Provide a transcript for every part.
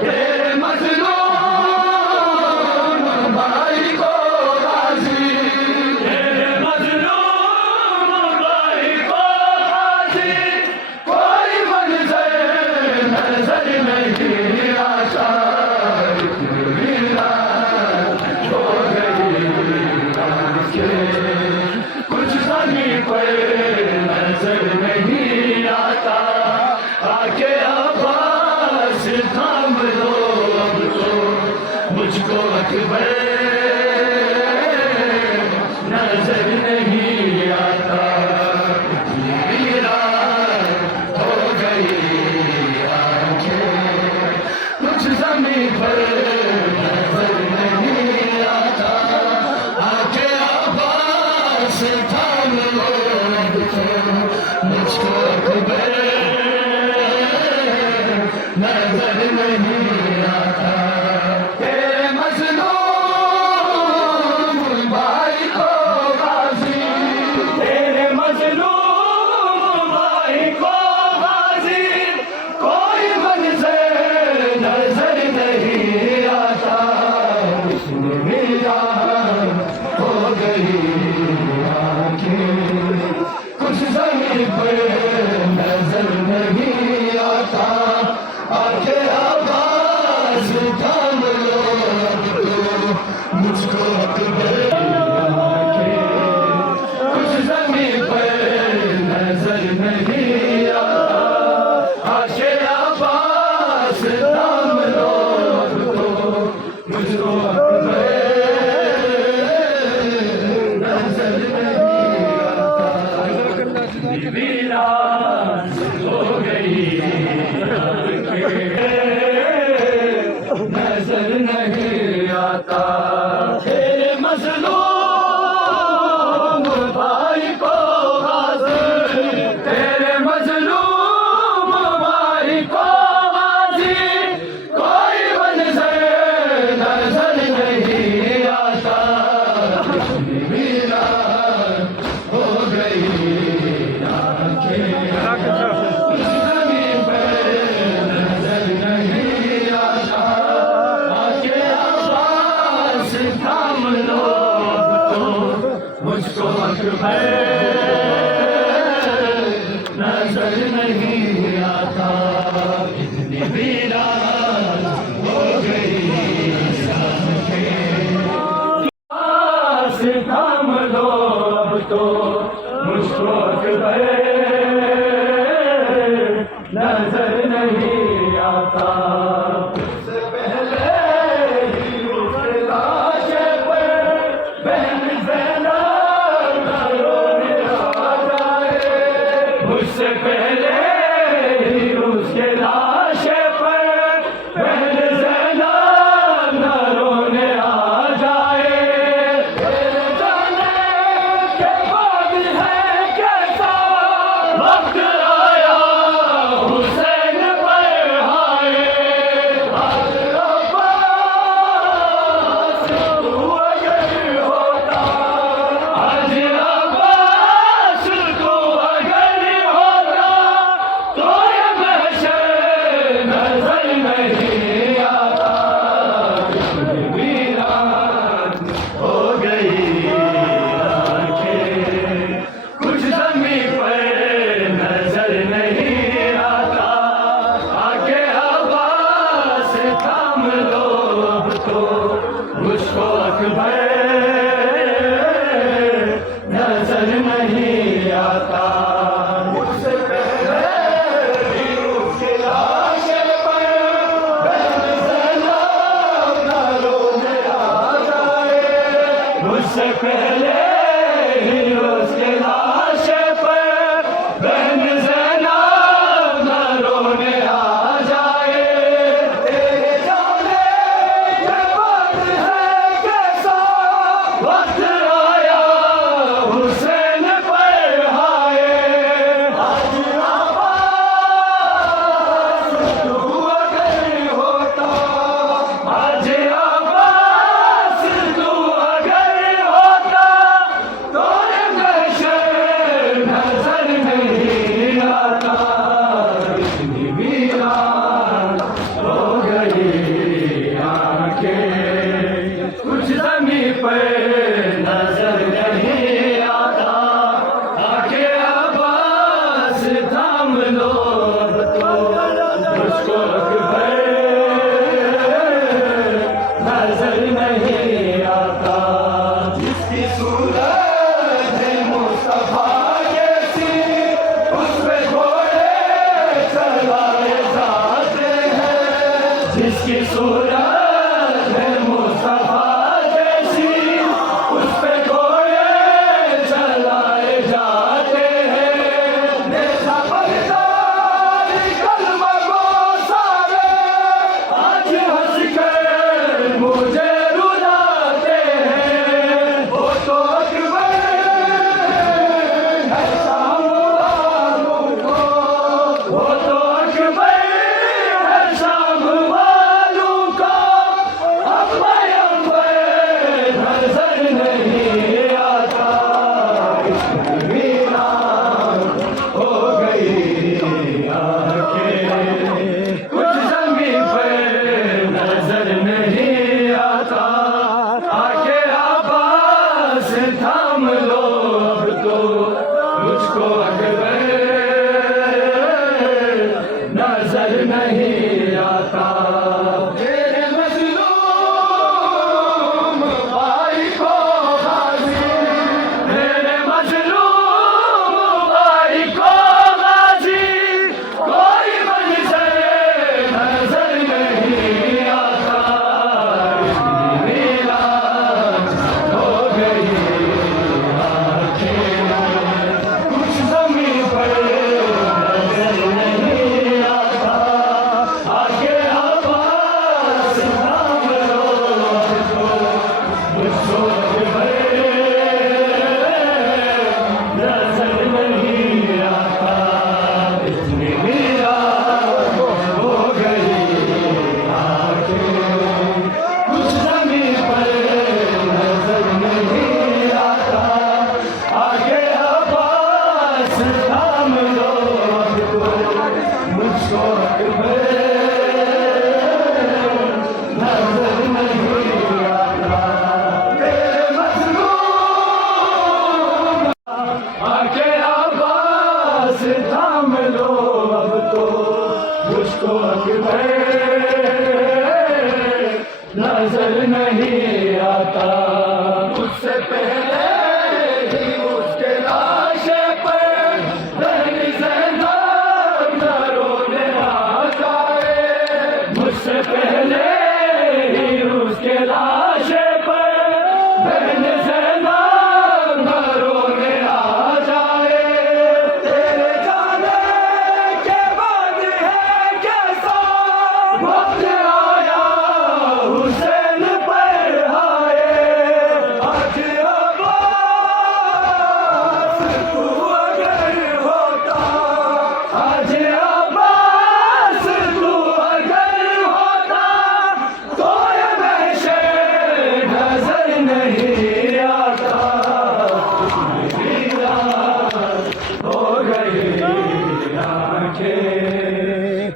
तेरे मजलूम भाई को गाजी, तेरे मजलूम भाई को गाजी, कोई मंजर नजर नहीं आता, हो गई कुछ ज़मीं पर नजर नहीं आता, आके आवाज़ थाम लो अब तो मुझको अकबर नजर नहीं आता, वीरान हो गई आंखें, कुछ ज़मीं पर नजर नहीं आता, आके आवाज़ थाम लो अब तो मुझको अकबर नजर नहीं आता, तेरे मजलूम भाई को गाजी, तेरे मजलूम भाई को गाजी, कोई मंजर नजर नहीं आता, वीरान हो गई आंखें, कुछ ज़मीं पर नजर नहीं आता, आके आवाज़ थाम लो अब तो मुझको अकबर कुछ ज़मीं पर नजर नहीं आता, आके आवाज़ थाम लो अब तो मुझको अकबर नजर नहीं आता, वीरान हो गई नजर नहीं आता, तेरे मजलूम भाई को गाजी, तेरे मजलूम भाई को गाजी, कोई मंजर नजर नहीं आता, वीरान हो गई आंखें, मुझको अकबर नजर नहीं आता, इतनी वीरान हो गई आस थाम लो अब तो मुझको अकबर नजर नहीं आता, उससे पहले ही उस लाश पर बहन ज़ैनब जिसकी सूरत है मुस्तफा जैसी, उस पे घोड़े चलाए जाते हैं। देखा बगदाद कलमा को सारे, आज हंस कर मुझे रुलाते हैं। वो तो अकबर है शाम वालों को, वो तो अकबर है शाम वालों को। अब अंबर नजर नहीं आता, इतनी वीरान हो गई आंखें, कुछ जमीन पर नजर नहीं आता। आके आवाज थाम लो अब तो, मुझको अकबर नजर नहीं आता। तेरे मजलूम भाई को गाजी, तेरे मजलूम भाई को गाजी, कोई मंजर नजर नहीं आता। इतनी वीरान हो गई आंखें, कुछ जमीन पर नजर नहीं आता। आके आवाज थाम लो मुझको, मुझको अकबर नजर नहीं आता। इतनी वीरान हो गई आंखें, कुछ जमीन पर नजर नहीं आता। आगे आवाज थाम लो अब तो, मुझको अकबर नजर नहीं आता। तेरे मजलूम आके आवाज थाम लो अब तो, मुझको अकबर नजर नहीं आता। उससे पहले ही उसके लाशे पर बहन ज़ैनब न रोने आ जाए। मुझसे पहले ही उसके लाशे पर बहन ज़ैनब न रोने आ जाए। तेरे जाने के बाद है कैसा वक्त आया हुसैन पर हाय। आज अब्बास तू अगर होता, आज अब्बास तू अगर होता, तो ये महशर नजर नहीं आता। वीरान हो गई आंखें,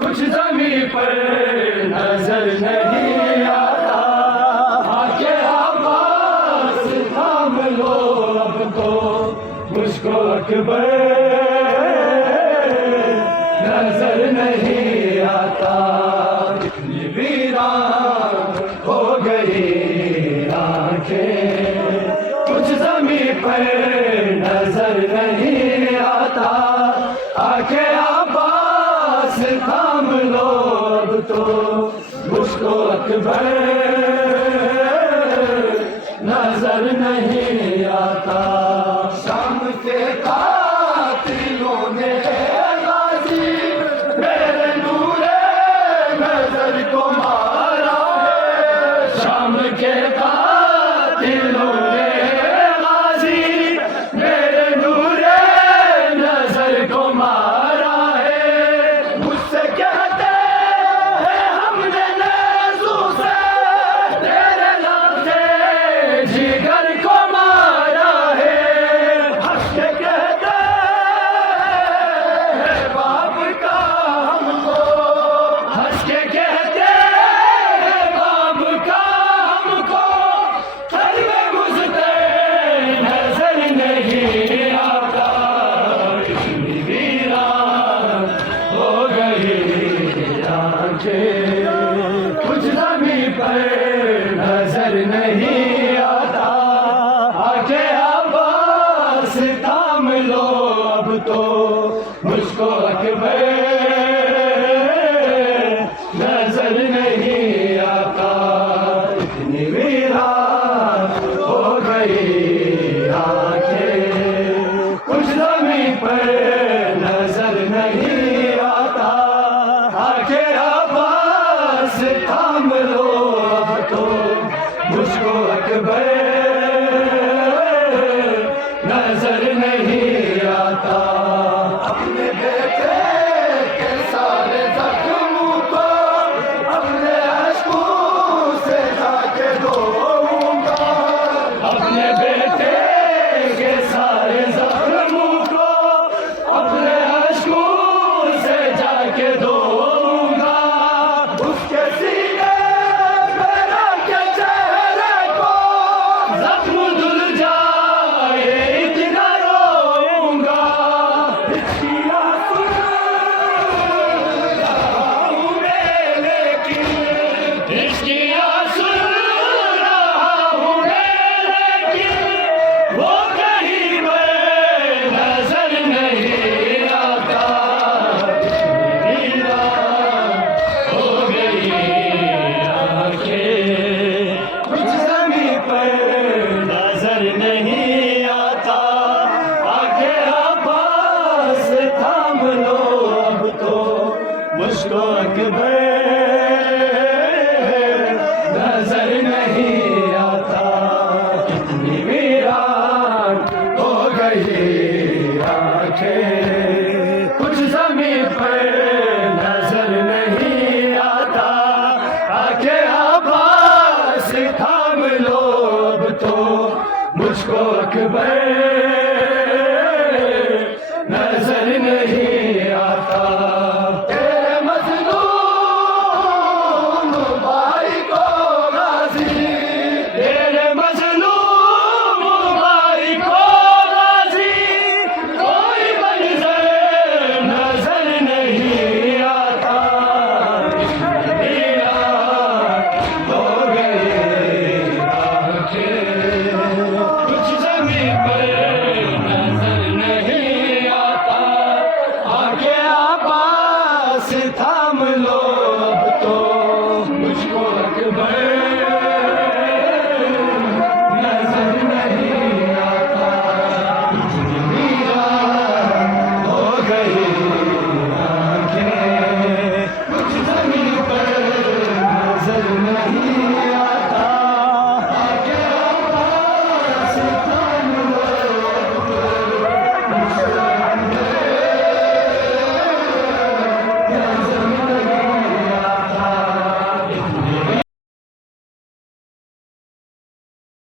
कुछ जमीन पर नजर नहीं आता। आके आवाज थाम लो अब तो, मुझको अकबर नजर नहीं आता। इतनी वीरान हो गई आंखें, कुछ जमीन पर नजर नहीं आता। आके आवाज थाम लो अब तो, मुझको अकबर नजर नहीं आता। शाम के कातिलों ने गाजी मेरे नूरे नजर को मारा है। शाम के कातिलों ने गाजी मेरे नूरे नजर को मारा है। मुझसे कहते हैं हमने नेज़ू से तेरे लाते जिगर को मारा है। हंस के कहते हैं बाप का हमको, हंस के कहते हैं बाप का हमको, कलमे मुझसे नजर नहीं आता। इतनी वीरान हो गई आंखें, कुछ जमीन पर नजर नहीं आता। आके आवाज थाम लो अब तो, मुझको अकबर नजर नहीं